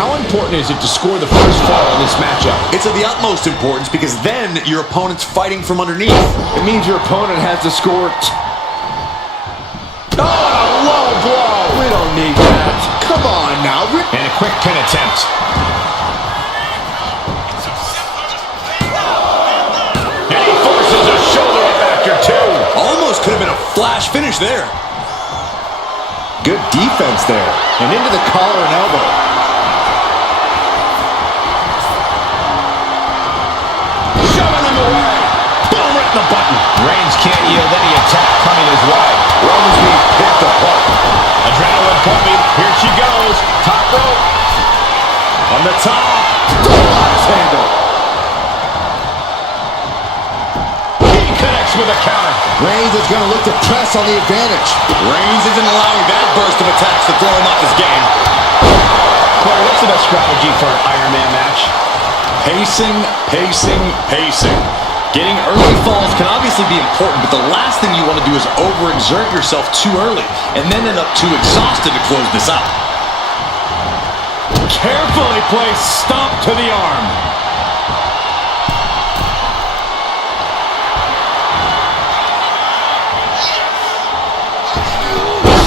How important is it to score the first fall in this matchup? It's of the utmost importance because then your opponent's fighting from underneath. It means your opponent has to score. Oh, a low blow. We don't need that. Come on now. And a quick pin attempt. And he forces a shoulder up after two. Almost could have been a flash finish there. Good defense there. And into the collar and elbow. Shoving him away. Boom, right in the button. Reigns can't yield any attack coming his way. Roman's being picked apart. Adrenaline pumping. Here she goes. Top rope. On the top. Dolin handle. He connects with a counter. Reigns is going to look to press on the advantage. Reigns isn't allowing that burst of attacks to throw him off his game. Corey, what's the best strategy for an Iron Man match? Pacing, pacing, pacing. Getting early falls can obviously be important, but the last thing you want to do is overexert yourself too early and then end up too exhausted to close this out. Carefully placed stomp to the arm.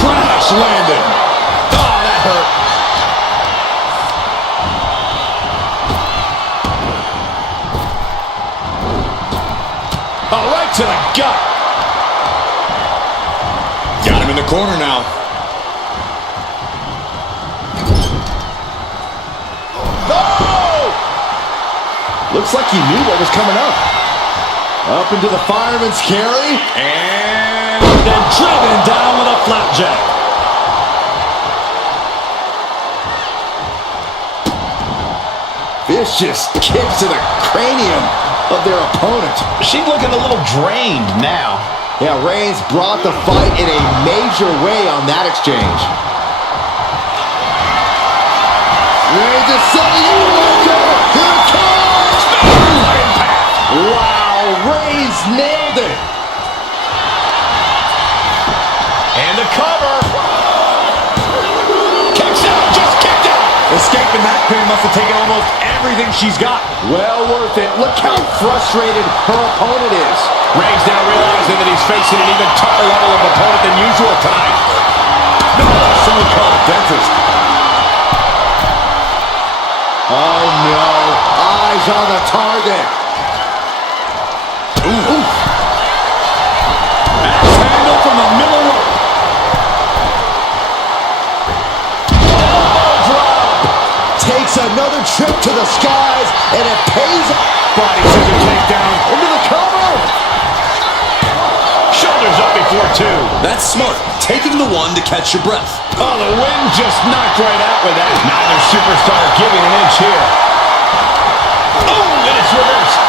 Crash landed. Oh, that hurt. Oh, right to the gut. Got him in the corner now. Looks like he knew what was coming up. Up into the fireman's carry. And then driven down with a flapjack. Vicious kicks to the cranium of their opponent. She's looking a little drained now. Yeah, Reigns brought the fight in a major way on that exchange. Reigns is setting you up. Here it comes. Wow, Reigns nailed it. And the cover. Kicks out, just kicked out. Escaping that pin must have taken almost everything she's got. Well worth it. Look how frustrated her opponent is. Reigns now realizing that he's facing an even tougher level of opponent than usual tonight. No, someone call a dentist. Oh no, eyes on the target. Ooh. Axe handle from the middle rope. Elbow drop. Takes another trip to the skies, and it pays off. Body scissor takedown. Into the cover. Shoulders up before two. That's smart. Taking the one to catch your breath. Oh, the wind just knocked right out with that. Neither superstar giving an inch here. Oh, and it's reversed.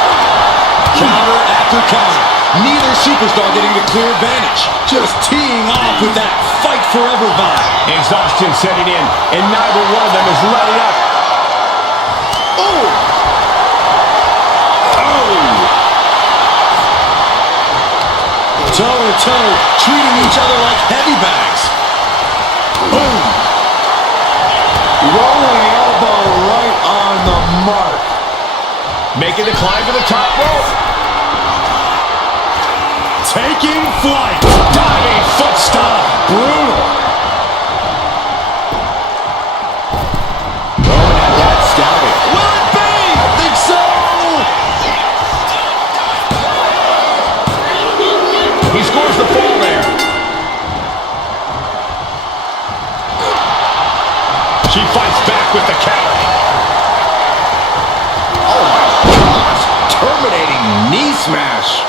Counter after counter. Neither superstar getting the clear advantage. Just teeing off with that fight forever vibe. Exhaustion setting in, and neither one of them is letting up. Oh! Toe-to-toe, treating each other like heavy bags. Boom! Rolling elbow right on the mark. Making the climb to the top rope. Taking flight. Diving foot stomp. Brutal. Roman had that scouted. Will it be? I think so. He scores the fall there. She fights back with the counter. Oh my gosh. Terminating knee smash.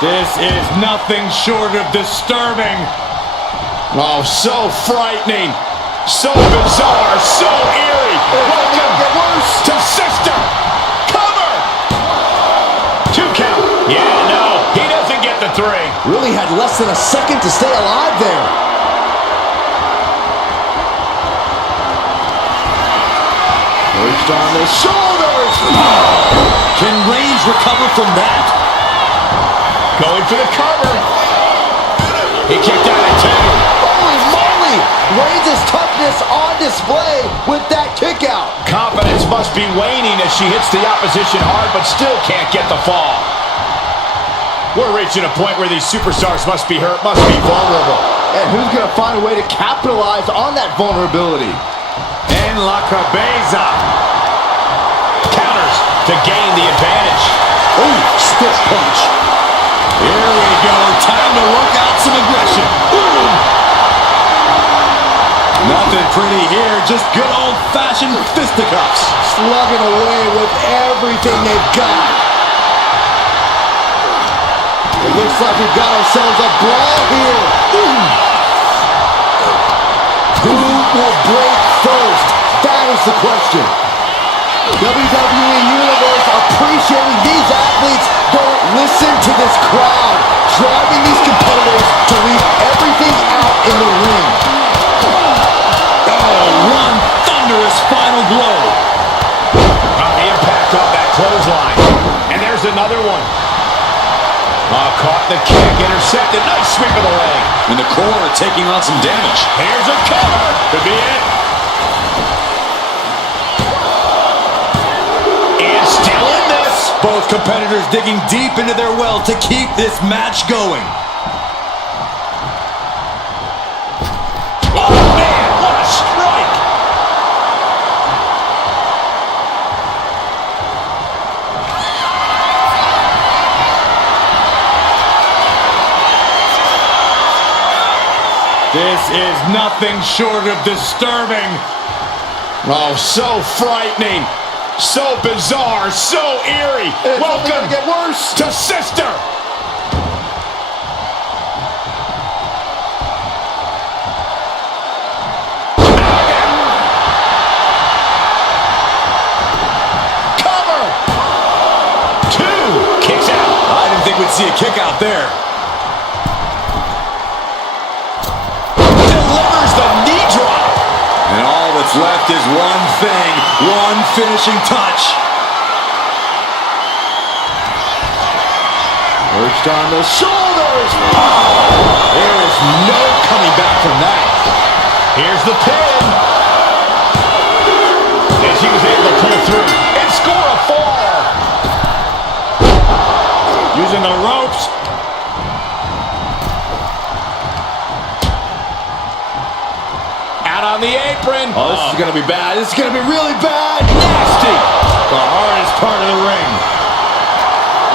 This is nothing short of disturbing. Oh, so frightening. So bizarre. So eerie. Welcome to Sister. Cover. 2 count. Yeah, no. He doesn't get the 3. Really had less than a second to stay alive there. Perched on the shoulders. Can Reigns recover from that? Going for the cover. He kicked out at 2. Holy moly! Reigns' toughness on display with that kick out. Confidence must be waning as she hits the opposition hard, but still can't get the fall. We're reaching a point where these superstars must be hurt, must be vulnerable. And who's going to find a way to capitalize on that vulnerability? And La Cabeza counters to gain the advantage. Ooh, stiff punch. Here we go. Time to work out some aggression. Nothing pretty here. Just good old-fashioned fisticuffs. Slugging away with everything they've got. It looks like we've got ourselves a brawl here. Who will break first? That is the question. WWE Universe appreciating these athletes. Don't listen to this crowd, driving these competitors to leave everything out in the ring. Oh, one thunderous final blow. The impact of that clothesline. And there's another one. Caught the kick, intercepted. Nice sweep of the leg. And the core taking on some damage. Here's a cover. Could be it. And still in this. Both competitors digging deep into their well to keep this match going. Oh, man, what a strike. This is nothing short of disturbing. Oh, so frightening. So bizarre, so eerie. It's only Welcome gonna get worse. to Sister. Cover. 2. Kicks out. I didn't think we'd see a kick out there. Delivers the knee drop. And all that's left is one thing, one finishing touch. Perched on the shoulders. There is no coming back from that. Here's the pin. And she was able to pull through and score a fall. Using the ropes. Out on the apron. Oh, this is going to be bad. This is going to be really bad. Nasty. The hardest part of the ring.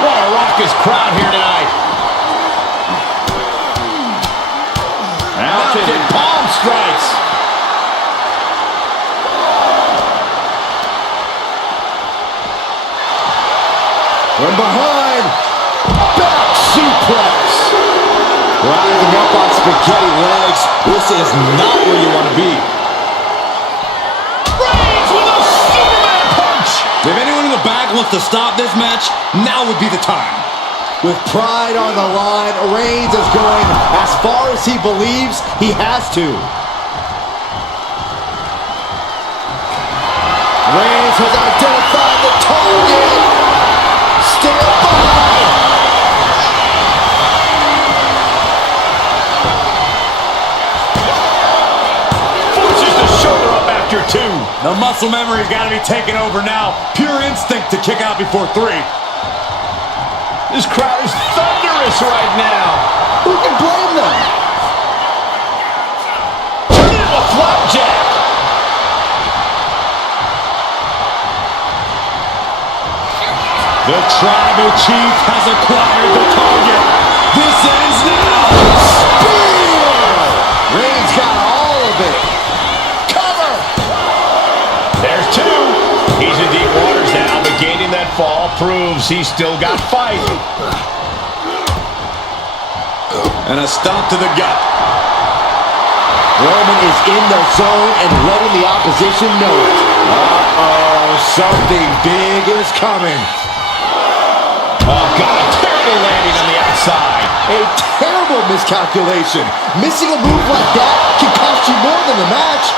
What a raucous crowd here tonight. Mounted palm strikes. From behind. Back suplex. Rising up on spaghetti legs. This is not where you want to be. Reigns with a Superman punch. If anyone in the back wants to stop this match, now would be the time. With pride on the line, Reigns is going as far as he believes he has to. Reigns has identified the target. Stand by. Forces the shoulder up after 2. The muscle memory's got to be taken over now. Pure instinct to kick out before 3. This crowd is thunderous right now. Who can blame them? Turn into a flapjack. The tribal chief has acquired the target. This ends now. Spear! Reigns got all of it. Cover. There's 2. He's in deep waters now, but gaining that fall proves he's still got fight. And a stomp to the gut. Roman is in the zone and letting the opposition know it. Uh-oh, something big is coming. Oh, God, a terrible landing on the outside. A terrible miscalculation. Missing a move like that can cost you more than the match.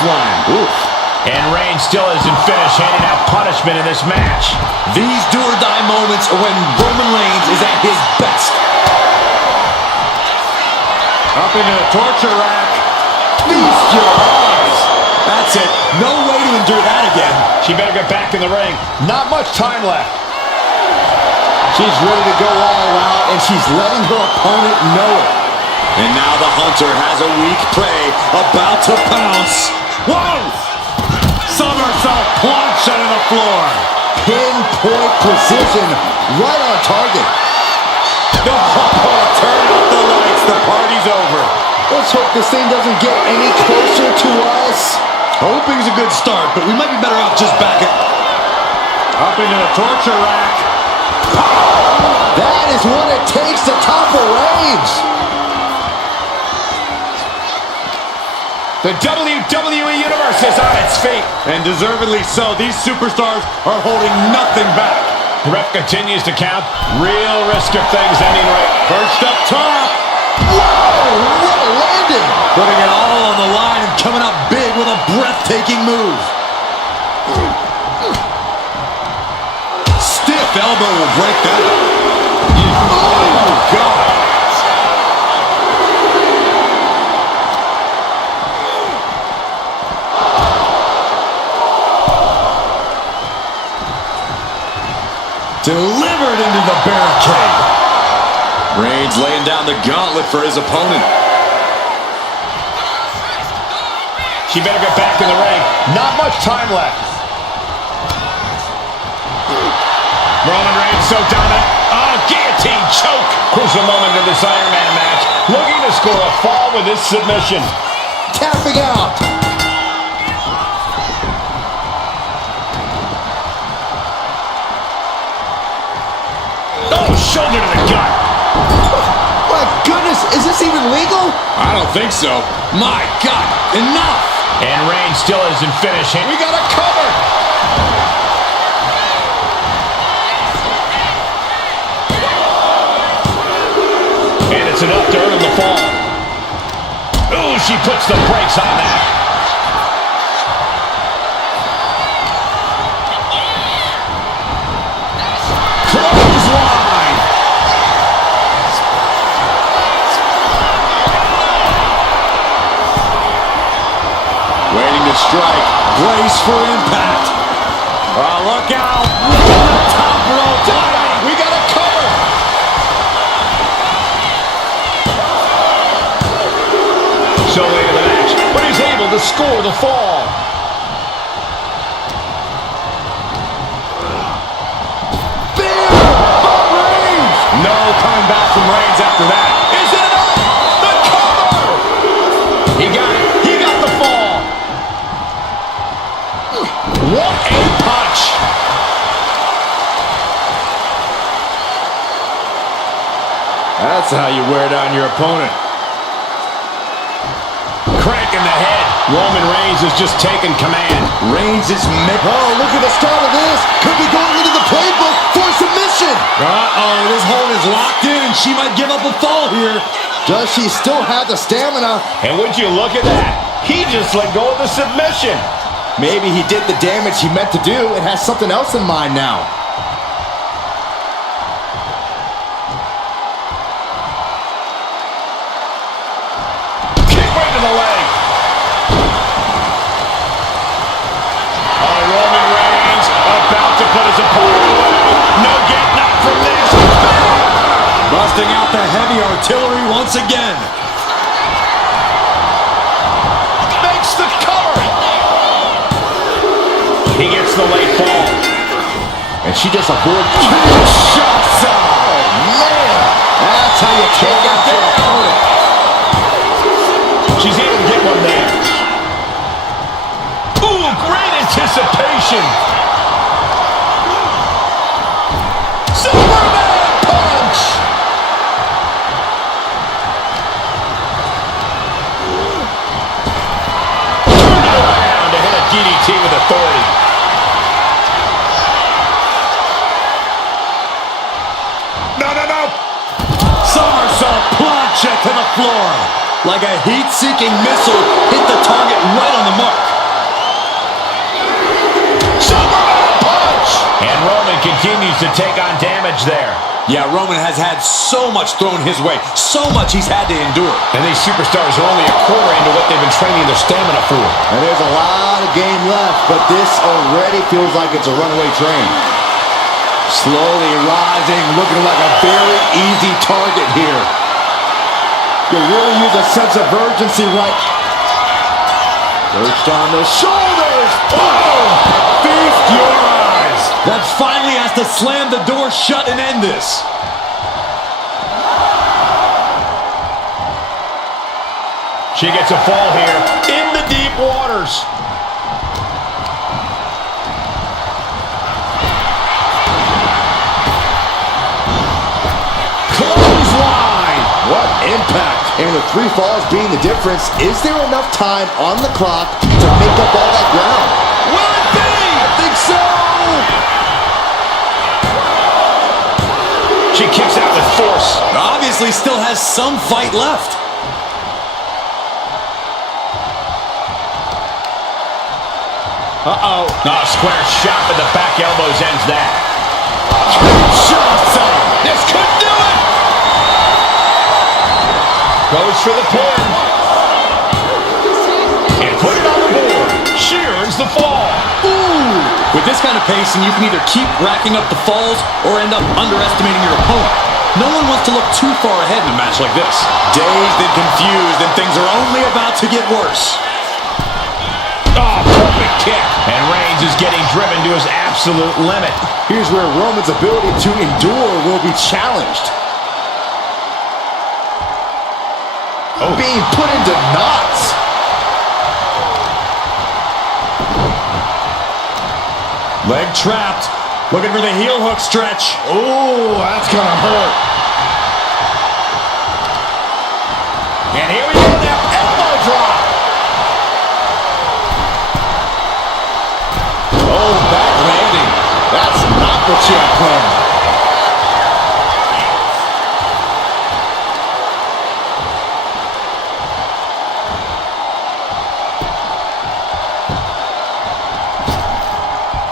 clothesline. Oof. And Reigns still isn't finished handing out punishment in this match. These do-or-die moments are when Roman Reigns is at his best. Up into the torture rack. Feast your eyes. That's it. No way to endure that again. She better get back in the ring. Not much time left. She's ready to go all out, and she's letting her opponent know it. And now the hunter has a weak prey about to pounce. Whoa! Somersault plunge onto the floor. Pinpoint precision, right on target. Oh, turn up the lights. The party's over. Let's hope this thing doesn't get any closer to us. Hoping's a good start, but we might be better off just backing Up into the torture rack. That is what it takes to topple Reigns. The WWE Universe is on its feet. And deservedly so. These superstars are holding nothing back. The ref continues to count. Real risk of things ending right. First up top. Whoa, what a landing. Putting it all on the line and coming up big with a breathtaking move. Stiff elbow will break that. Oh, God. Delivered into the barricade. Reigns laying down the gauntlet for his opponent. She better get back in the ring. Not much time left. Roman Reigns so dominant. Oh, guillotine choke. Crucial moment of this Iron Man match. Looking to score a fall with this submission. Tapping out. Oh, shoulder to the gut. My goodness, is this even legal? I don't think so. My God, enough! And Reigns still isn't finished. We got a cover. And it's enough to earn the fall. Ooh, she puts the brakes on that. Clothesline. Waiting to strike. Brace for impact. Oh, look out. Top rope. We got a cover. So late in the match, but he's able to score the fall. Bam! From Reigns! No coming back from Reigns after that. Is it enough? The cover! He got it. He got the fall. What a punch. That's how you wear down your opponent. Crank in the head. Roman Reigns is just taking command. Reigns is Oh, look at the start of this. Could be going into the playbook for submission. Uh-oh, this hold is locked in and she might give up a fall here. Does she still have the stamina? And would you look at that? He just let go of the submission. Maybe he did the damage he meant to do and has something else in mind now. Kick right to the leg. Oh, Roman Reigns about to put his opponent away. No getting up from this. Busting out the heavy artillery once again. Makes the cover. He gets the late fall. And she just avoided two shots. Oh, man. That's how you take out your opponent. She's able to get one there. Ooh, great anticipation. Superman punch. Turned it around to hit a DDT with authority. No. Somersault plunge to the floor. Like a heat-seeking missile, hit the target right on the mark. Superman punch! And Roman continues to take on damage there. Yeah, Roman has had so much thrown his way, so much he's had to endure. And these superstars are only a quarter into what they've been training their stamina for. And there's a lot of game left, but this already feels like it's a runaway train. Slowly rising, looking like a very easy target here. You really use a sense of urgency right. Perched on the shoulders. Boom! Feast your eyes. That finally has to slam the door shut and end this. She gets a fall here in the deep waters. Clothesline. What impact. And with 3 falls being the difference, is there enough time on the clock to make up all that ground? Will it be? I think so. She kicks out with force. Obviously still has some fight left. Uh-oh. Oh, square shot with the back elbows ends that. This could do it. Goes for the pin. And put it on the board. She earns the fall. Ooh. With this kind of pacing, you can either keep racking up the falls or end up underestimating your opponent. No one wants to look too far ahead in a match like this. Dazed and confused, and things are only about to get worse. Oh, perfect kick. And Reigns is getting driven to his absolute limit. Here's where Roman's ability to endure will be challenged. Oh. Being put into knots. Leg trapped. Looking for the heel hook stretch. Oh, that's gonna hurt. And here we go now. Elbow drop. Oh, back landing. That's not what she had planned.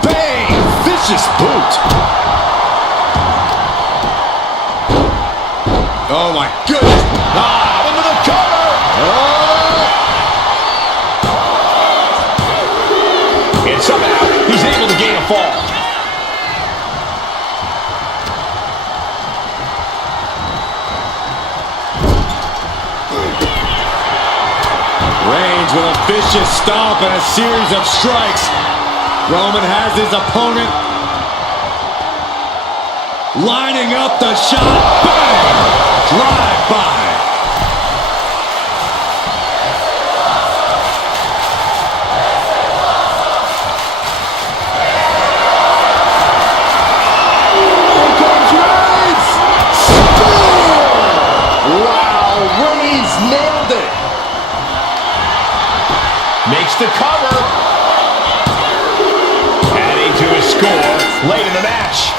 Bang! Vicious boot. Oh my goodness. Ah, into the cover. And somehow he's able to gain a fall. Reigns with a vicious stomp and a series of strikes. Roman has his opponent lining up the shot. Bang! Drive by. Here comes Reigns! Spear! Wow, Reigns nailed it! Makes the cover. Adding to his score late in the match.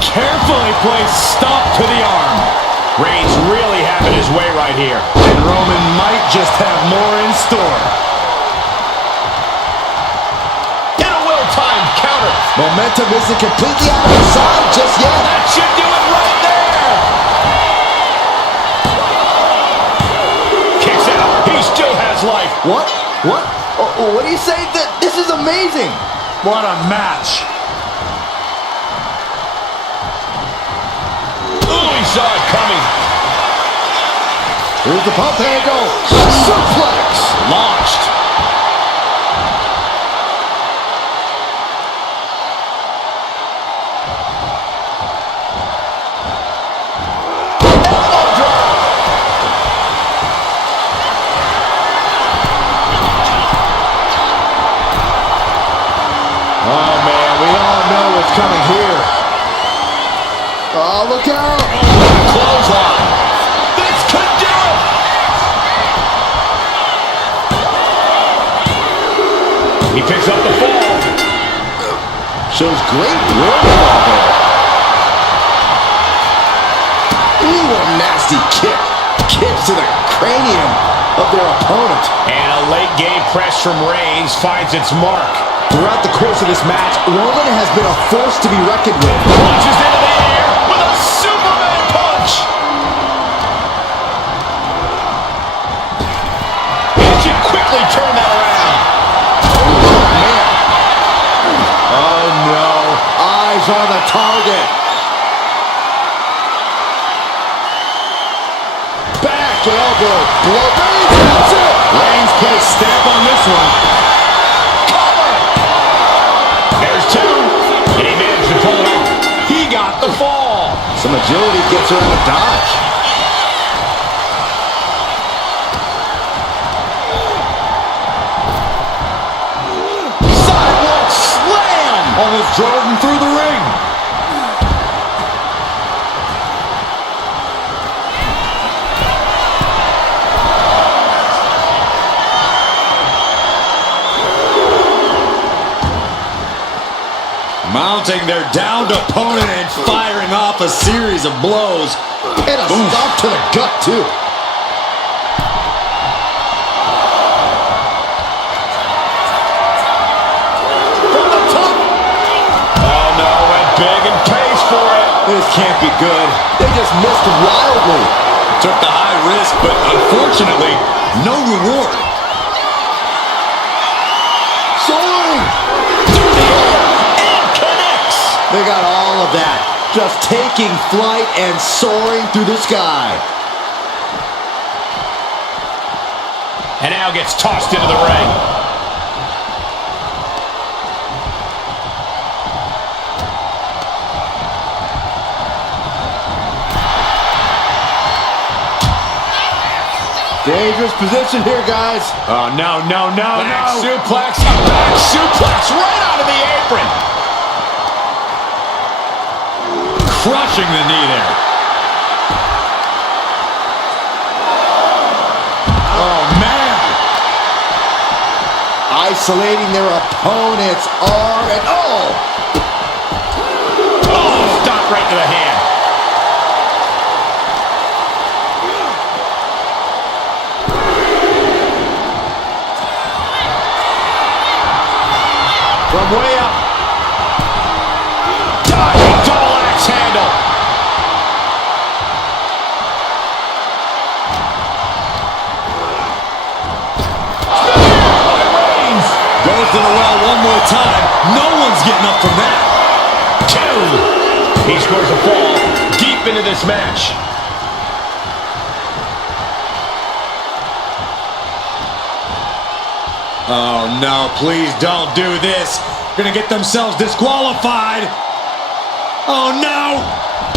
Carefully placed stomp to the arm. Reigns really having his way right here. And Roman might just have more in store. And a well-timed counter. Momentum isn't completely out of his side just yet. That should do it right there. Kicks out. He still has life. What? What? What do you say? This is amazing. What a match. Ooh, he saw it coming. Here's the pump handle. Suplex. Launched. Elbow drop. Oh, man, we all know what's coming here. Oh, look out. Clothesline. This could do it. He picks up the fall. Shows great wherewithal there. Ooh, what a nasty kick. Kicks to the cranium of their opponent. And a late game press from Reigns finds its mark. Throughout the course of this match, Roman has been a force to be reckoned with. Punches into the air with a Superman punch. And she quickly turned that around. Oh, man. Oh, no. Eyes on the target. Back elbow. Blow. That's it. Reigns put a stamp on this one. Cover. There's two. And he managed to pull it off. He got the fall. Some agility gets her out of dodge. Sidewalk slam. Almost drove him through the ring. Mounting their downed opponent and firing off a series of blows. And a stop to the gut, too. From the top. Oh, no. Went big and pays for it. This can't be good. They just missed wildly. Took the high risk, but unfortunately, no reward. Soaring. They got all of that. Just taking flight and soaring through the sky. And now gets tossed into the ring. Dangerous position here, guys. Oh, no. Back suplex. A back suplex right onto the apron. Crushing the knee there. Oh, man. Isolating their opponent's arm and Oh, stop right to the hand. From way up. Diving double axe handle. Reigns Goes to the well one more time. No one's getting up from that. two. He scores a fall deep into this match. Oh, no, please don't do this. Gonna get themselves disqualified. Oh, no.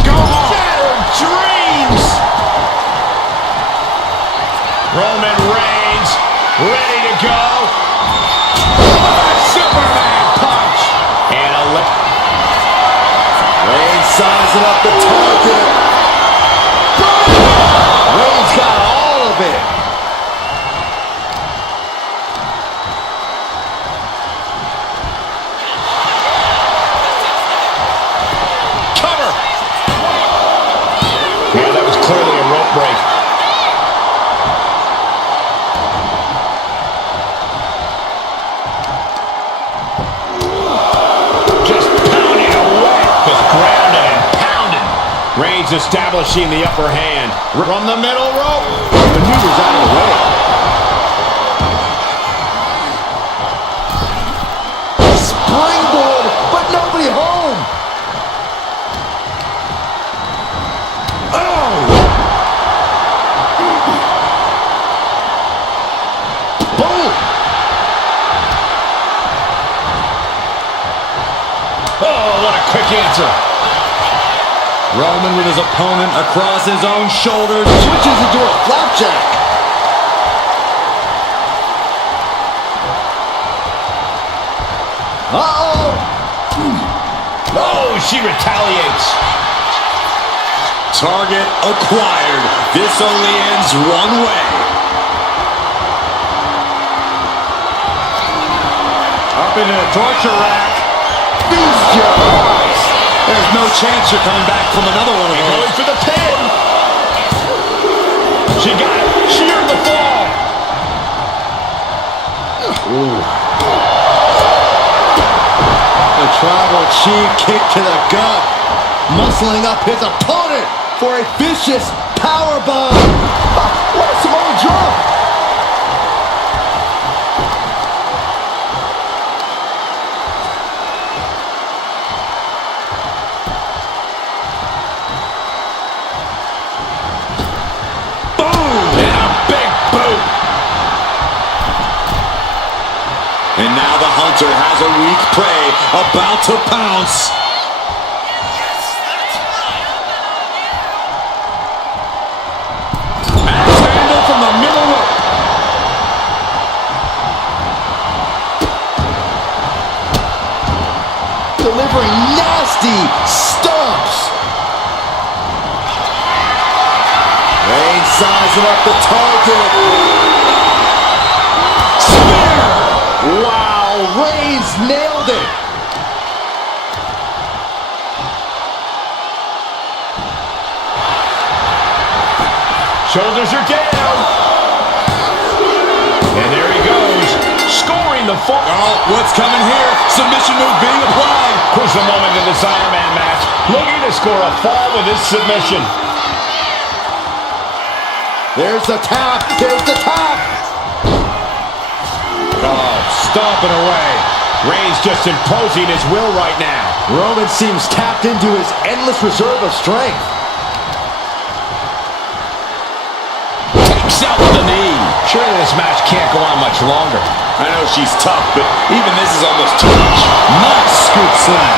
Go on. Shattered dreams. Roman Reigns ready to go. Superman punch. And a Reigns sizing up the target. Reigns got all of it. cover. Yeah, that was clearly a rope break. Just pounding away. Just grounded and pounded. Reigns establishing the upper hand. From the middle rope. Maneuvers out of the way. Springboard, but nobody home. Oh! Boom! Oh, what a quick answer. Roman with his opponent across his own shoulders. Switches into a flapjack. Uh-oh! Oh, she retaliates. Target acquired. This only ends one way. Up into the torture rack. Feast your eyes. There's no chance you're coming back from another one of those. Going for the pin. She got it. Sheared the fall. Ooh. The Tribal Chief kick to the gut, muscling up his opponent for a vicious powerbomb. What a Samoan drop! And now the hunter has a weak prey about to pounce. Axe handle from the middle rope. Delivering nasty stomps. Reigns sizing up the target. Wow, Reigns nailed it! Shoulders are down. And there he goes, scoring the fall. Oh, what's coming here? Submission move being applied. Crucial moment in this Iron Man match. Looking to score a fall with his submission. There's the tap, there's the tap! Oh, stomping away. Reigns just imposing his will right now. Roman seems tapped into his endless reserve of strength. Kicks out with the knee. Surely this match can't go on much longer. I know she's tough, but even this is almost too much. Nice scoop slam.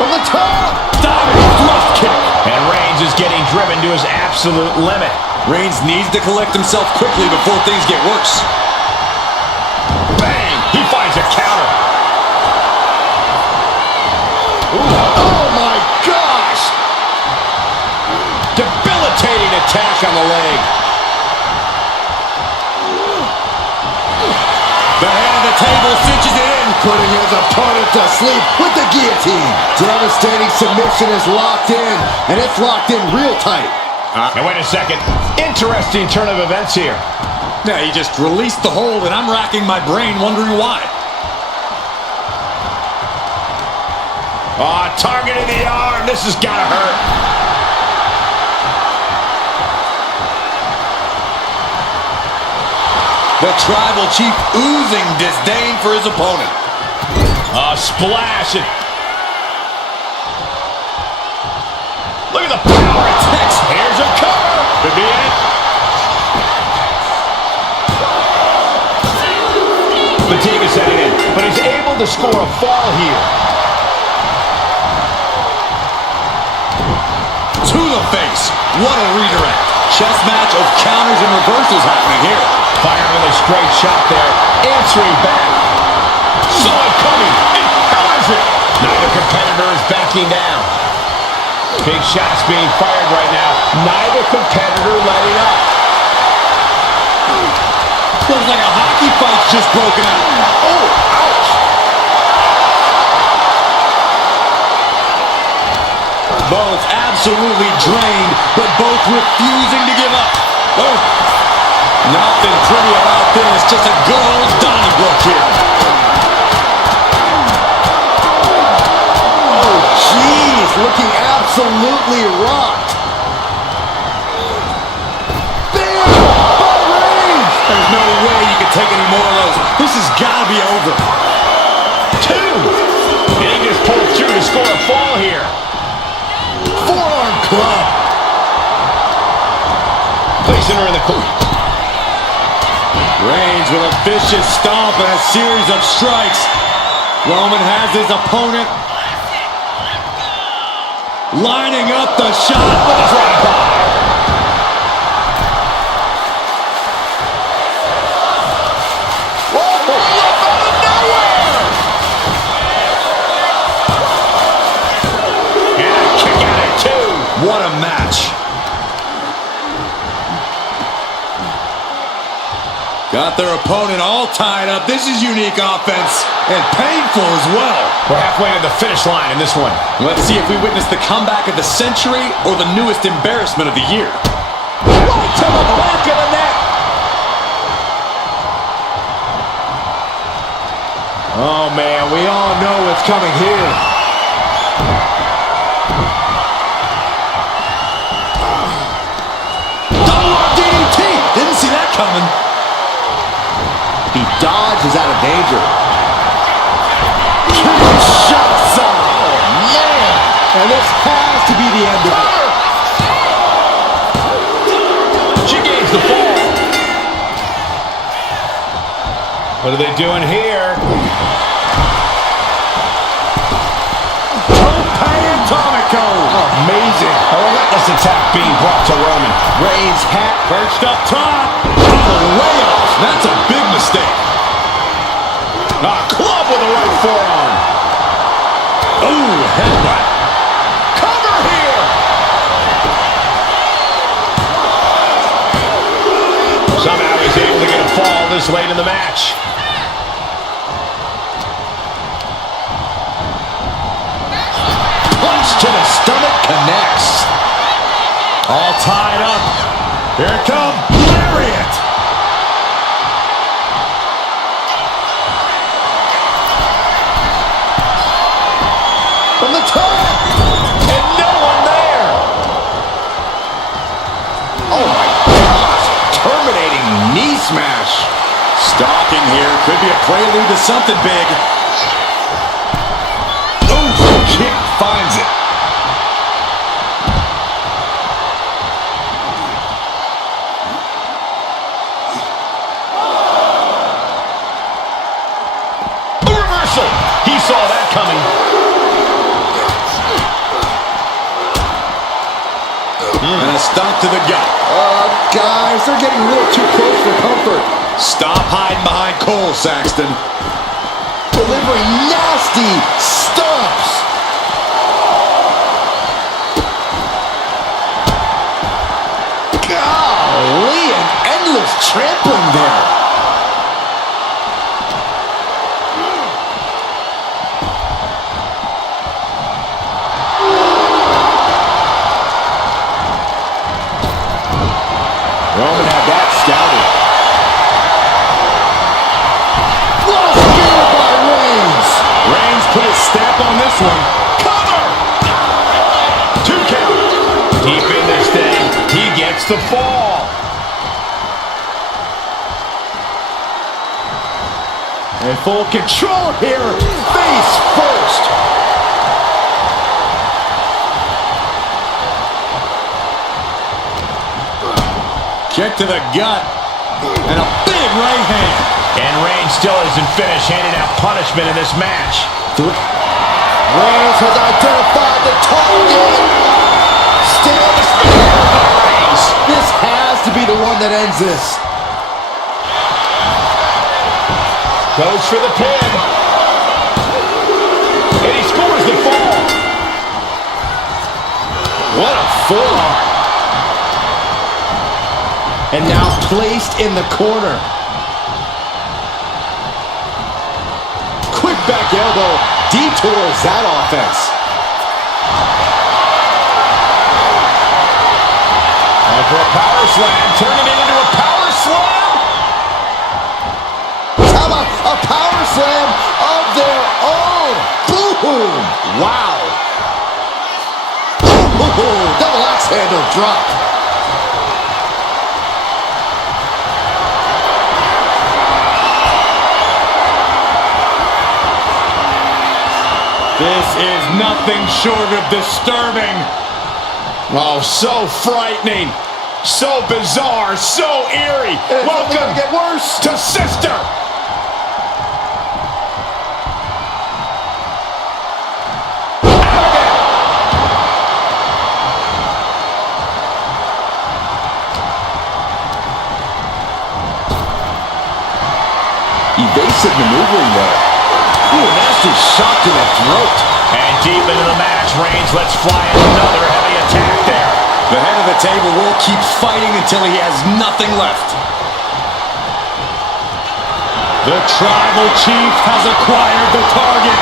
From the top! Diving thrust kick. And Reigns is getting driven to his absolute limit. Reigns needs to collect himself quickly before things get worse. Bang! He finds a counter. Ooh. Oh my gosh! Debilitating attack on the leg. The head of the table cinches it in. Putting his opponent to sleep with the guillotine. Devastating submission is locked in, and it's locked in real tight. Now wait a second. Interesting turn of events here. Yeah, he just released the hold, and I'm racking my brain wondering why. Targeting the arm. This has got to hurt. The Tribal Chief oozing disdain for his opponent. Splash. Look at the power attacks. Here's a cover. Could be it. Fatigue is setting in, but he's able to score a fall here. To the face. What a redirect. Chess match of counters and reversals happening here. Firing with a straight shot there. Answering back. Saw it coming. It counters it. Neither competitor is backing down. Big shots being fired right now. Neither competitor letting up. Looks like a hockey fight's just broken out. Oh, ouch! Both absolutely drained, but both refusing to give up. Oh, nothing pretty about this. Just a good old Donnybrook here. Oh, jeez, looking absolutely rocked. Bam! By Reigns! There's no way you can take any more of those. This has got to be over. 2. And he just pulled through to score a fall here. Forearm club. Placing her in the corner. Reigns with a vicious stomp and a series of strikes. Roman has his opponent lining up the shot with his right by. What a match. Got their opponent all tied up. This is unique offense. and painful as well. We're halfway to the finish line in this one. Let's see if we witness the comeback of the century or the newest embarrassment of the year. Right to the back of the neck. Oh, man, we all know what's coming here. DDT! Didn't see that coming. He dodges out of danger. Shots on! Oh, man! And this has to be the end of it. She gains the fall. What are they doing here? Atomico! Amazing. A relentless attack being brought to Roman. Reigns' hat Perched up top. Way off. That's a big mistake. A club with the right forearm. Ooh, headbutt. Cover here. Somehow he's able to get a fall this late in the match. Punch to the stomach connects. All tied up. Here it comes. Lariat. from the top. And no one there. Oh my gosh. Terminating knee smash. Stalking here. Could be a prelude to something big. Ooh, kick finds it. He saw that coming. And a stomp to the gut. Guys, they're getting a little too close for comfort. Stop hiding behind Cole, Saxton. Delivering nasty stomps. Golly, an endless trampling there. Roman had that scouted. What a spear by Reigns. Reigns put his stamp on this one. Cover! 2 count. Deep in this thing. He gets the fall. In full control here. Face first. Kick to the gut. And a big right hand. And Reigns still isn't finished handing out punishment in this match. Reigns has identified the target. Stands Reigns. This has to be the one that ends this. Goes for the pin. And he scores the fall. What a forearm. And now placed in the corner. Quick back elbow detours that offense. And for a power slam, turning it into a power slam. How about a power slam of their own? Boom! Wow! Boom! Double axe handle drop. This is nothing short of disturbing. Oh, so frightening. So bizarre. So eerie. It's only Welcome gonna get worse. to Sister. Evasive maneuvering there. Ooh, nasty shot to the throat. And deep into the match, Reigns lets fly another heavy attack there. The head of the table will keep fighting until he has nothing left. The Tribal Chief has acquired the target.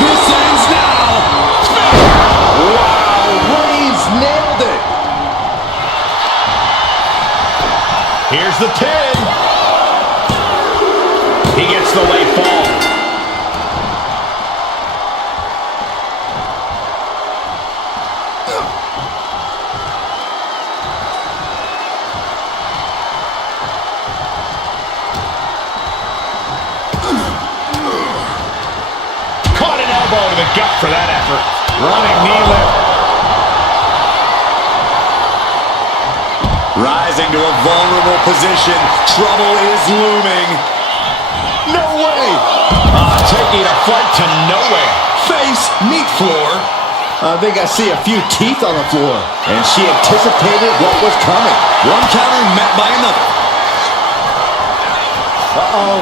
This ends now. Wow, Reigns nailed it. Here's the pin. He gets the late fall. Caught an elbow to the gut for that effort. Running knee lift. Rising to a vulnerable position. Trouble is looming. No way. Taking a flight to nowhere. Face, meat floor. I think I see a few teeth on the floor. And she anticipated what was coming. One counter met by another. Uh-oh.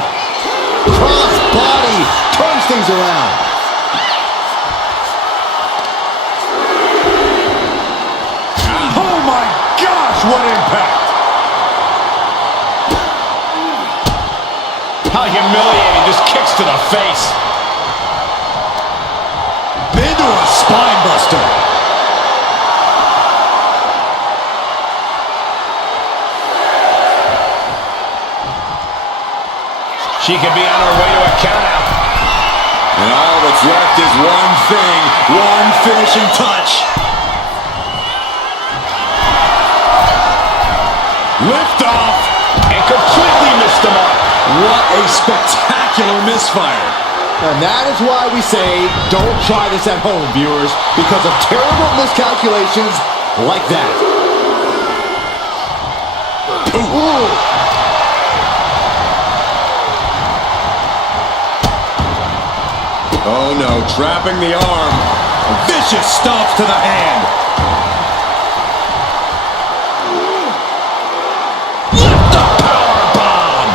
Cross body turns things around. Oh my gosh, what impact! How humiliating, just kicks to the face. Into a spine buster. She could be on her way to a countout. And all that's left is one thing, one finishing touch. Lift off. And completely missed the mark. What a spectacular misfire. And that is why we say don't try this at home, viewers, because of terrible miscalculations like that. Ooh. Oh no, trapping the arm. Vicious stomps to the hand. Lift the power bomb.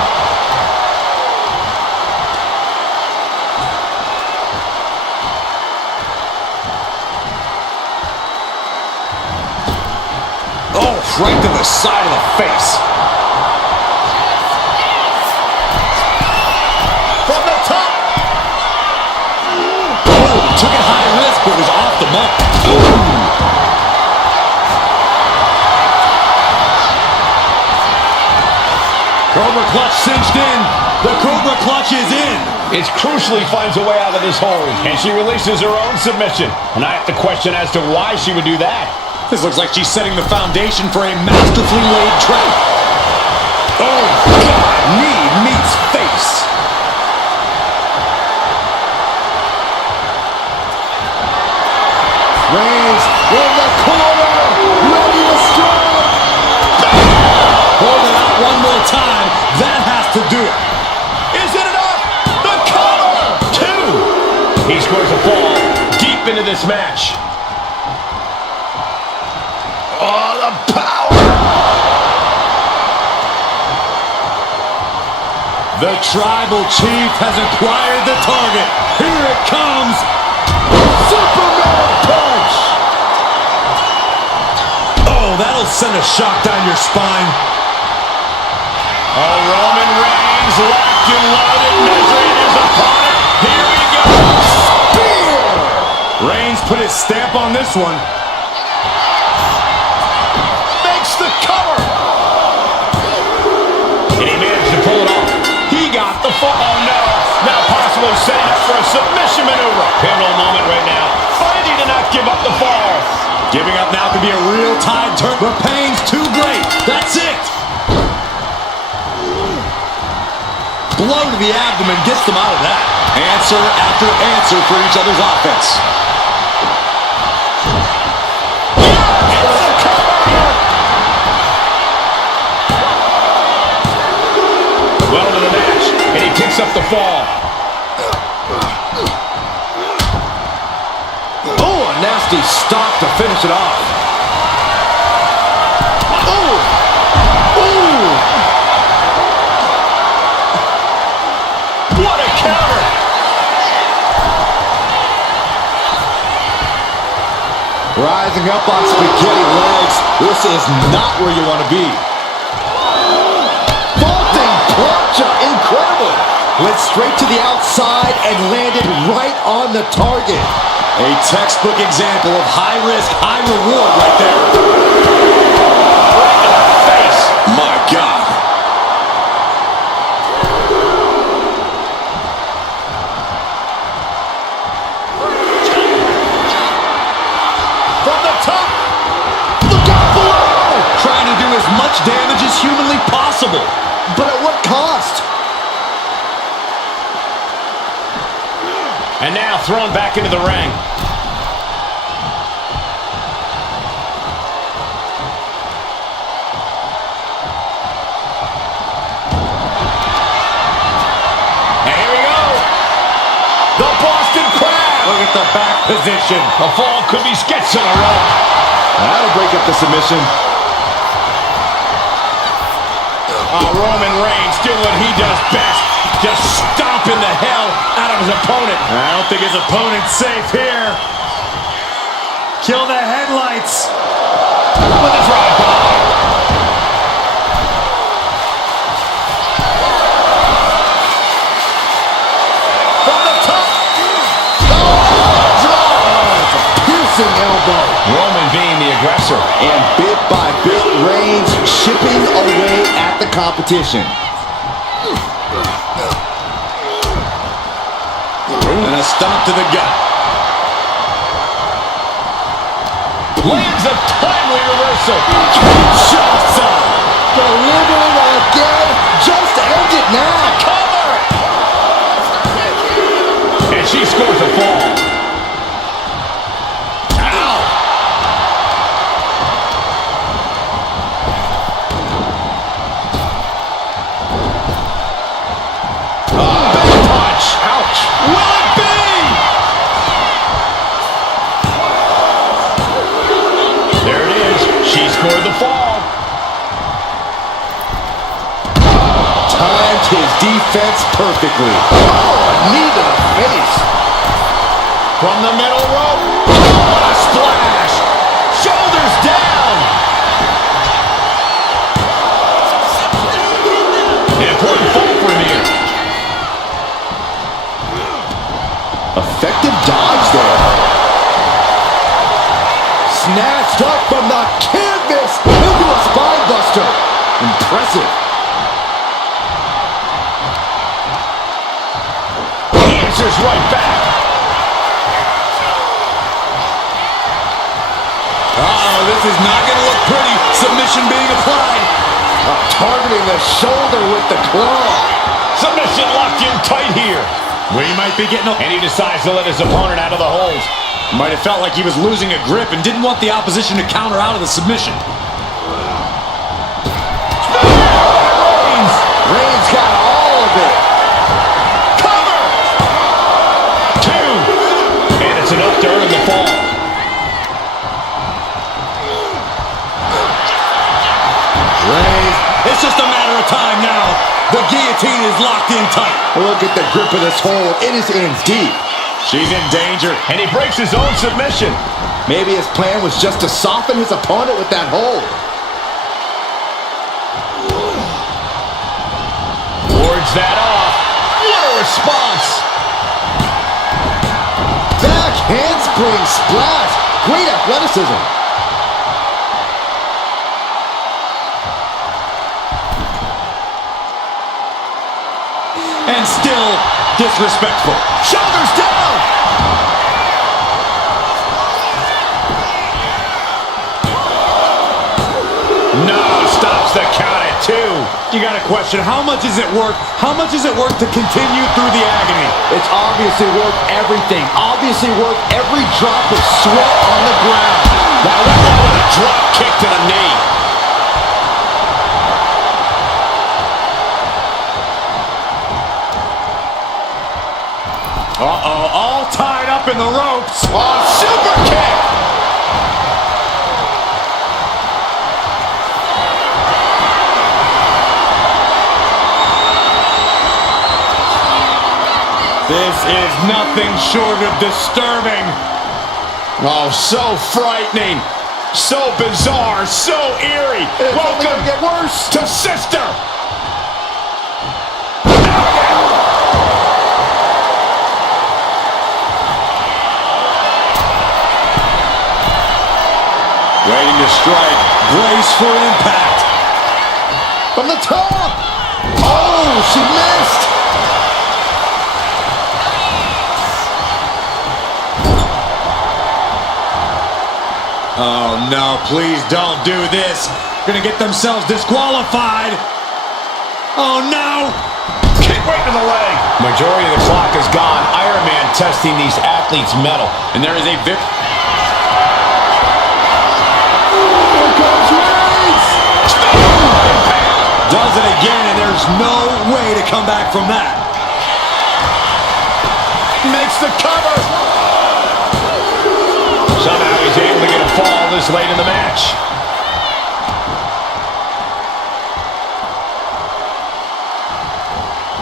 Oh, right to the side of the face. From the top. Oh, took it high risk, but was off the mark. Cobra clutch cinched in. The Cobra clutch is in. It's crucially finds a way out of this hold, and she releases her own submission. And I have to question as to why she would do that. This looks like she's setting the foundation for a masterfully laid trap. Oh, God, knee meets face. Reigns in the corner, ready to strike. Hold it out one more time. That has to do it. Is it enough? The cover! 2. He scores a fall deep into this match. Oh, the power! The Tribal Chief has acquired the target. Here it comes. Superman punch. Oh, that'll send a shock down your spine. Oh, Roman Reigns locked and loaded, measuring his opponent. Here we go. Spear. Reigns put his stamp on this one. Makes the cover. And he managed to pull it off. He got the fall. Oh, no. Now possibly setting up for a submission maneuver. Pivotal moment right now. Fighting to not give up the fall. Giving up now could be a real tide turn. The pain's too great. That's it. Blow to the abdomen gets them out of that. Answer after answer for each other's offense. Well into the match, and he picks up the fall. Oh, a nasty stop to finish it off. Oh. Ooh. What a counter! Rising up on spaghetti legs. This is not where you want to be. Vaulting plancha, incredible. Went straight to the outside and landed right on the target. A textbook example of high risk, high reward right there. Right in the face. My God. From the top. Look out below. Trying to do as much damage as humanly possible. But at what cost? And now thrown back into the ring. And here we go. The Boston Crab. Look at the back position. A fall could be sketched on a rope. That'll break up the submission. Roman Reigns doing what he does best. Just stomping the hell out of his opponent. I don't think his opponent's safe here. Kill the headlights. With a drive by. From the top. It's a piercing elbow. Roman being the aggressor. And bit by bit, Reigns chipping away at the competition. And a stomp to the gut. Lands a timely reversal. Kinshasa. Delivering again. Just end it now. Cover. And she scores a fall. Ow. Back punch. Ouch. Will it be? There it is. She scored the fall. Timed his defense perfectly. Oh, a knee to the face. From the middle rope. What a splash. Shoulders down. An important fall for him here. Effective dodge there. Snatched up from the canvas into a spine buster. Impressive. He answers right back. This is not going to look pretty. Submission being applied. Targeting the shoulder with the claw. Submission locked in tight here. We might be getting And he decides to let his opponent out of the hold. Might have felt like he was losing a grip and didn't want the opposition to counter out of the submission. Reigns got all of it. Cover. 2. And it's enough to earn the fall. Reigns. It's just a matter of time now. The guillotine is locked in tight. Look at the grip of this hold. It is in deep. She's in danger, and he breaks his own submission. Maybe his plan was just to soften his opponent with that hold. Wards that off. What a response. Back handspring splash. Great athleticism. And still disrespectful. Shoulders down. No, stops the count at 2. You got to question, how much is it worth? How much is it worth to continue through the agony? It's obviously worth everything. Obviously worth every drop of sweat on the ground. Now look at a drop kick to the knee. Uh-oh, all tied up in the ropes. Oh, super kick. This is nothing short of disturbing. Oh, so frightening. So bizarre. So eerie. It's only Welcome gonna get worse. to Sister. strike. Brace for impact. From the top. Oh, she missed. Oh, no, please don't do this. Gonna get themselves disqualified. Oh, no. Kick right to the leg. Majority of the clock is gone. Iron Man testing these athletes' mettle. And there is a victory. Here comes Reigns. Does it again, and there's no way to come back from that. Makes the cover. Somehow he's able to get a fall this late in the match.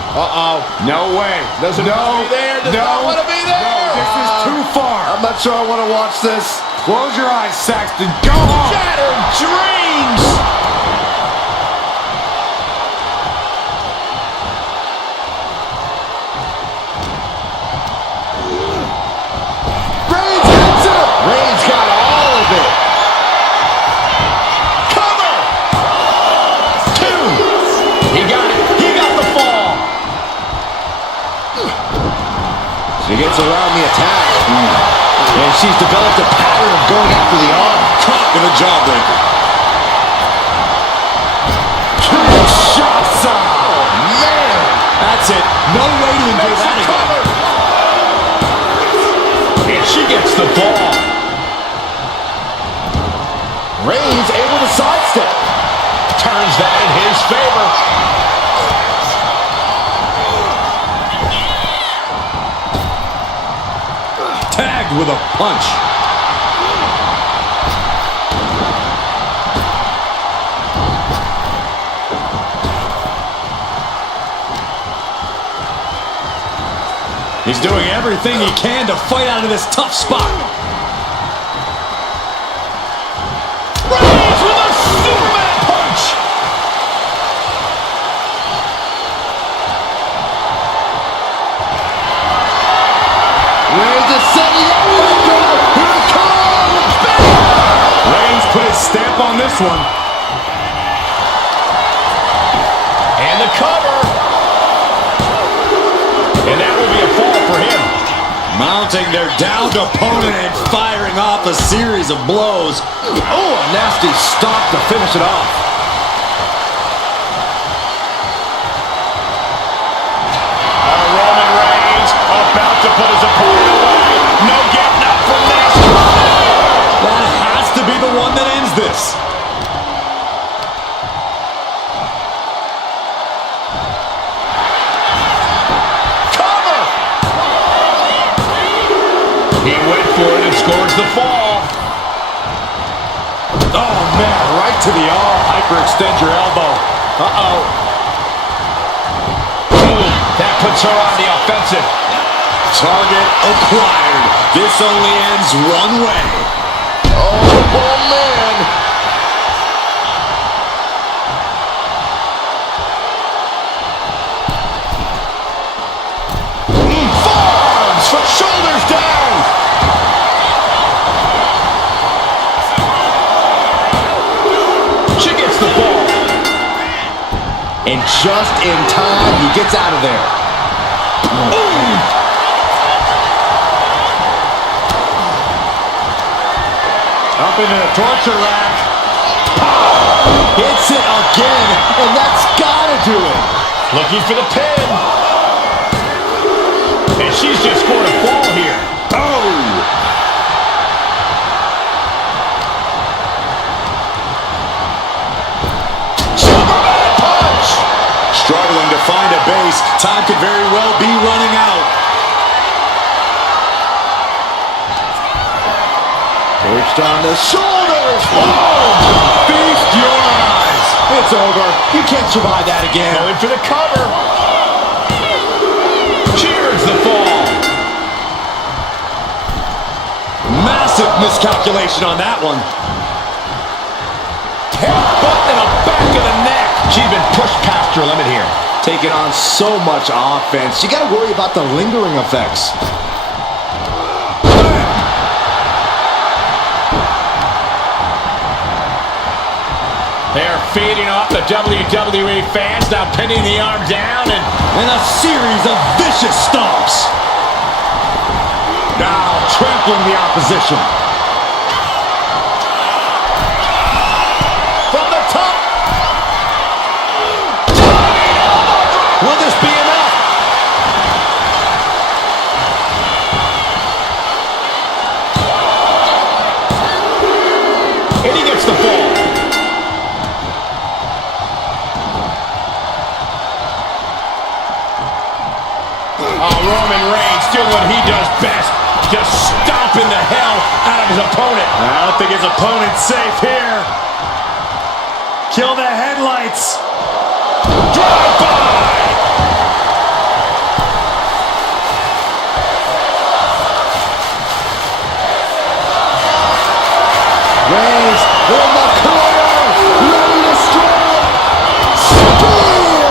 Uh-oh. No way. Doesn't want to be there. Does not want to be there. No, this is too far. I'm not sure I want to watch this. Close your eyes, Saxton. Go home. Shattered dreams. Reigns hits him. Reigns got all of it. Cover. Two. He got it. He got the fall. She gets around the attack. And she's developed a pattern of going after the arm. Caught with a jawbreaker. Two shots. Oh, man. That's it. No way to enjoy that again. Cover. And she gets the fall. Reigns able to sidestep. Turns that in his favor. Tagged with a punch. He's doing everything he can to fight out of this tough spot. Reigns with a Superman punch. Reigns is setting up. Here it comes. Reigns put his stamp on this one. And the cover. And that will be a fall for him. Mounting their downed opponent and firing off a series of blows. Oh, a nasty stop to finish it off. Roman Reigns about to put his opponent away. No getting up from this. That has to be the one that ends this. Cover. He went for it and scores the fall. Oh, man, right to the arm. Hyperextend your elbow. Uh-oh. Boom. That puts her on the offensive. Target acquired. This only ends one way. Oh, man. Forearms from shoulders down. She gets the ball. And just in time, he gets out of there. Up into the torture rack. Hits it again, and that's gotta do it. Looking for the pin. And she's just scored a fall here. Oh! Superman punch! Struggling to find a base. Time could very well be running out. Perched on the shoulders. Oh! Feast your eyes. It's over. You can't survive that again. Going for the cover. Cheers the fall. Massive miscalculation on that one. Headbutt in the back of the neck. She's been pushed past her limit here. Taking on so much offense. You gotta worry about the lingering effects. They're feeding off the WWE fans, now pinning the arm down and a series of vicious stomps. Now trampling the opposition. from the top. Will this be enough? And he gets the fall. Oh, Roman Reigns doing what he does best. Just stomping the hell out of his opponent. I don't think his opponent's safe here. Kill the headlights. Drive-by! Reigns in the corner, ready to strike. Spear!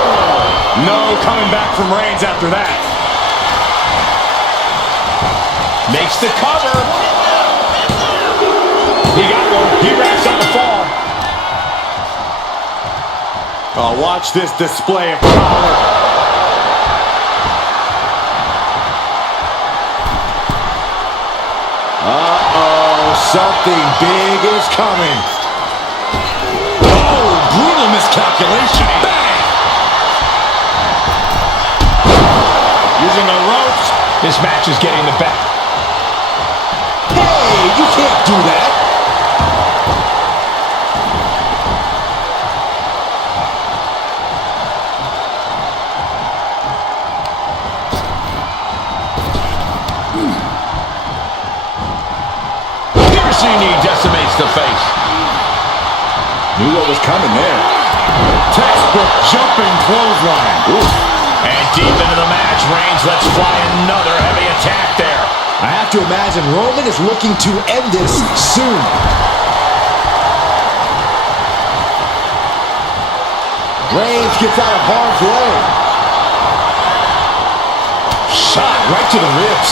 No coming back from Reigns after that. Makes the cover. He got one. He wraps up the fall. Oh, watch this display of power. Uh-oh, something big is coming. Oh, brutal miscalculation. Bang! Using the ropes. This match is getting the best. Hey, you can't do that. Piercing knee decimates the face. Knew what was coming there. Textbook jumping clothesline. Oof. And deep into the match, Reigns lets fly another heavy attack there. I have to imagine Roman is looking to end this soon. Reigns gets out of harm's way. Shot right to the ribs.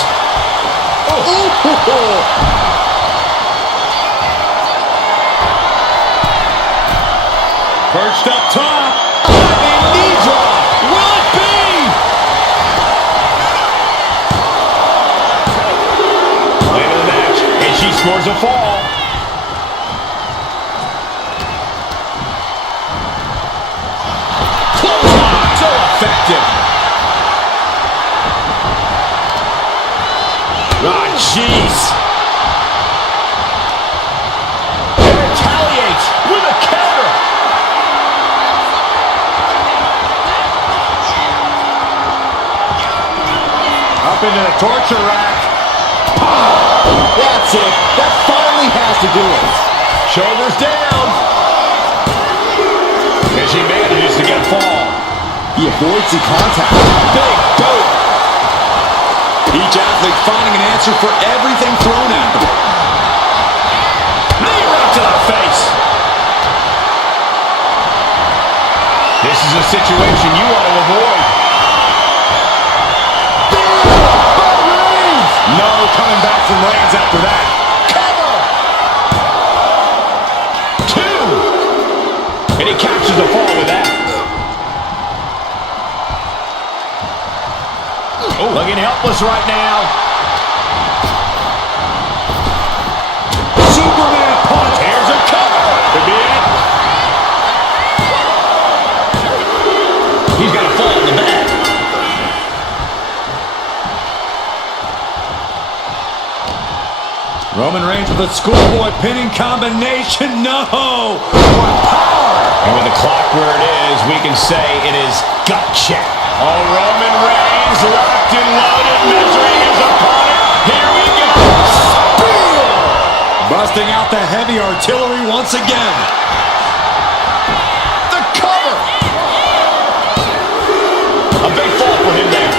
Perched up top. Diving knee drop. Will it be? Late in the match, and she scores a fall. Clothesline. So effective. Ah, jeez. And retaliates with a counter. Up into the torture rack. That's it. That finally has to do it. Shoulders down. And she manages to get a fall. He avoids the contact. Big boot. Each athlete finding an answer for everything thrown at them. Knee right to the face. This is a situation you want to avoid. No coming back from Reigns after that. Cover! 2! And he captures the fall with that. Oh, looking helpless right now. Superman punch. Here's a cover. Could be it. He's got a fall in the back. Roman Reigns with a schoolboy pinning combination. No! What power! And with the clock where it is, we can say it is gut check. Oh, Roman Reigns locked and loaded, measuring his opponent. Here we go. Spear! Busting out the heavy artillery once again. The cover. A big fall for him there.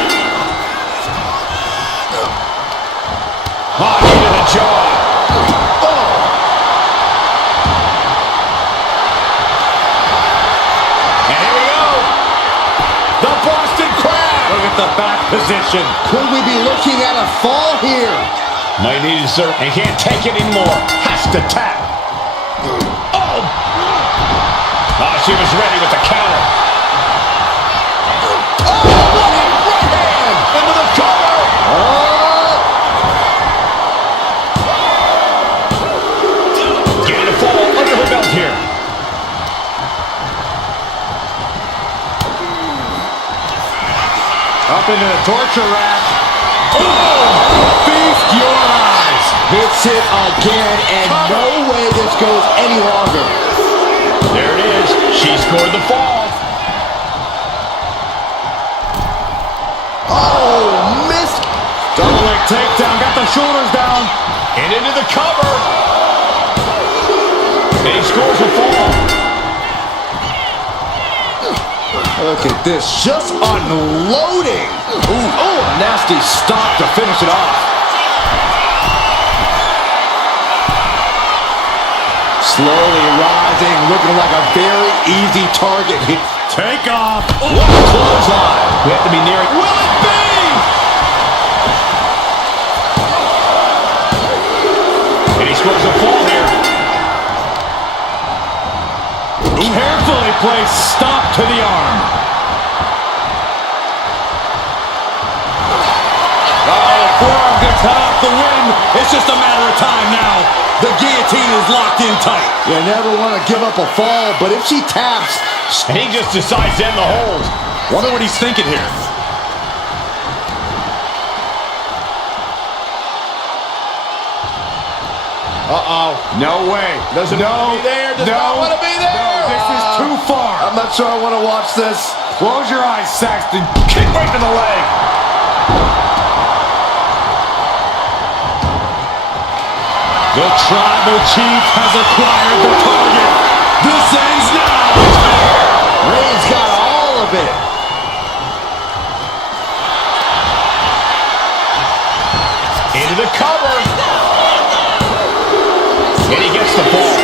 Knee to the jaw. And here we go. The Boston Crab. Look at the back position. Could we be looking at a fall here? Might need it, sir. And can't take it anymore. Has to tap. Oh! Oh, she was ready with the counter. Oh, what a right hand! Into the cover. Getting a fall under her belt here. Up into the torture rack. Oh! Feast your eyes. Hits it again, and no way this goes any longer. There it is. She scored the fall. Oh, missed. Double leg takedown. Got the shoulders down. And into the cover. And he scores a fall. Look at this, just unloading. Ooh, oh, a nasty stop to finish it off. Slowly rising, looking like a very easy target. Take off. Oh, what a clothesline. We have to be near it. Will it be? And he scores a fall here. Carefully placed stop to the arm. Forearm gets cut off the win. It's just a matter of time now. The guillotine is locked in tight. You never want to give up a fall, but if she taps... And he just decides to end the hold. Wonder what he's thinking here. Uh-oh. No way. Doesn't want to be there. Does not want to be there. No, this is too far. I'm not sure I want to watch this. Close your eyes, Saxton. Kick right to the leg. The Tribal Chief has acquired the target. This ends now. Ray's got all of it. Into the cover. And he gets the ball.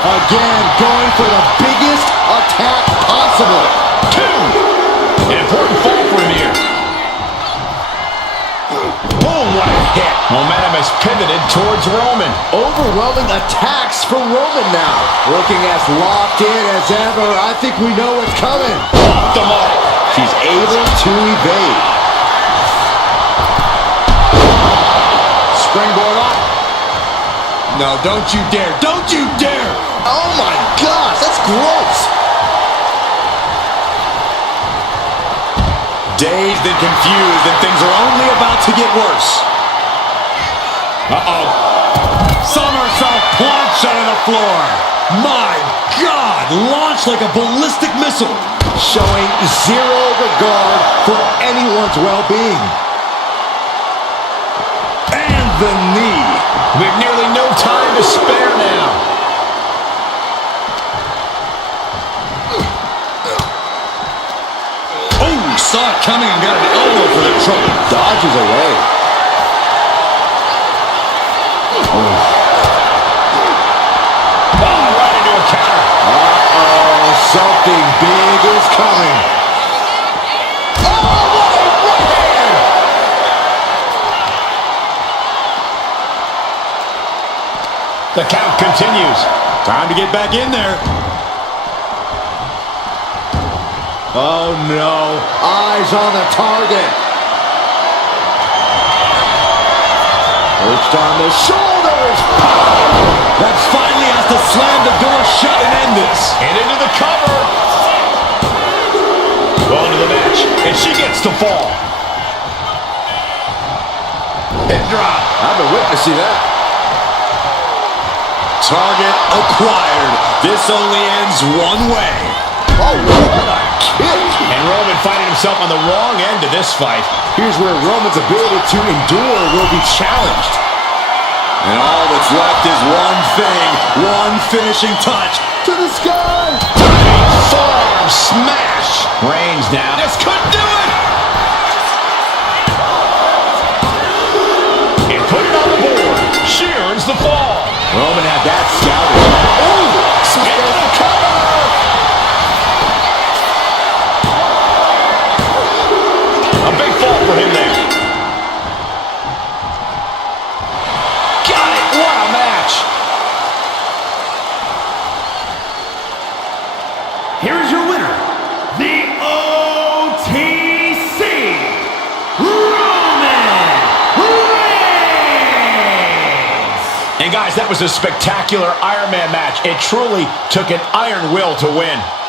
Again, going for the biggest attack possible. An important fall for him here. Boom, what a hit. Momentum has pivoted towards Roman. Overwhelming attacks from Roman now. Looking as locked in as ever. I think we know what's coming. Off the mark. She's able to evade. Springboard up. No, don't you dare. Don't you dare. Oh my gosh, that's gross. Dazed and confused, and things are only about to get worse. Uh-oh. Somersault plunge out of the floor. My God, launched like a ballistic missile. Showing zero regard for anyone's well-being. And the knee. We've nearly no time to spare now. Oh, saw it coming and got an elbow for the trouble. Dodges away. Oh, right into a counter. Uh-oh, something big is coming. Oh, what a right hand! The count continues. Time to get back in there. Oh no, eyes on the target. Perched on the shoulders. That's finally has to slam the door shut and end this. And into the cover. Well into the match. And she gets to fall. And drop. I've been witnessing that. Target acquired. This only ends one way. Oh, what a kick. And Roman finding himself on the wrong end of this fight. Here's where Roman's ability to endure will be challenged. And all that's left is one thing, one finishing touch. To the sky. Forearm smash. Reigns now. This could do it. And put it on the board. She earns the fall. Roman had that scouted. Oh, into the cover. A big fall for him there. Guys, that was a spectacular Iron Man match. It truly took an iron will to win.